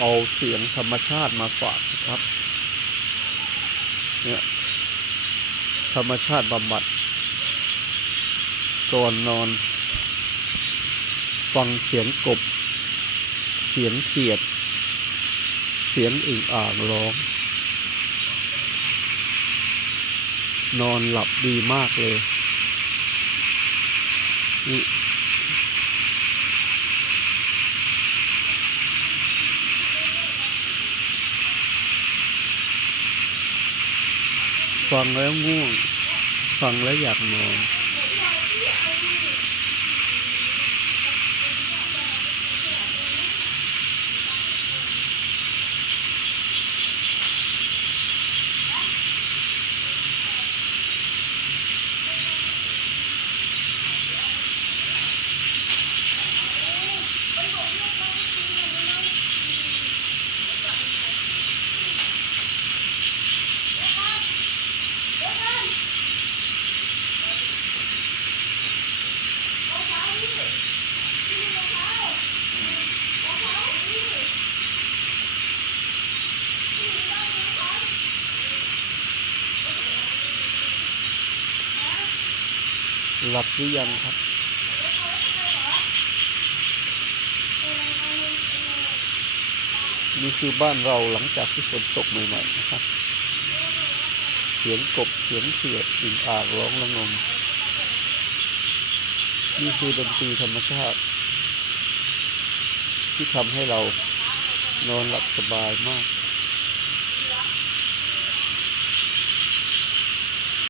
เอาเสียงธรรมชาติมาฝากครับ เนี่ยธรรมชาติบำบัดก่อนนอน ฟังเสียงกบ เสียงเขียด เสียงอึ่งอ่างร้อง นอนหลับดีมากเลยนี่ ฟังแล้วง่วง ฟังแล้วอยากนอน หลับหรือยังครับ นี่คือบ้านเราหลังจากที่ฝนตกใหม่ๆนะครับ เสียงกบเสียงเขียดอึ่งอ่างร้องระงม นี่คือดนตรีธรรมชาติ ที่ทำให้เรานอนหลับสบายมาก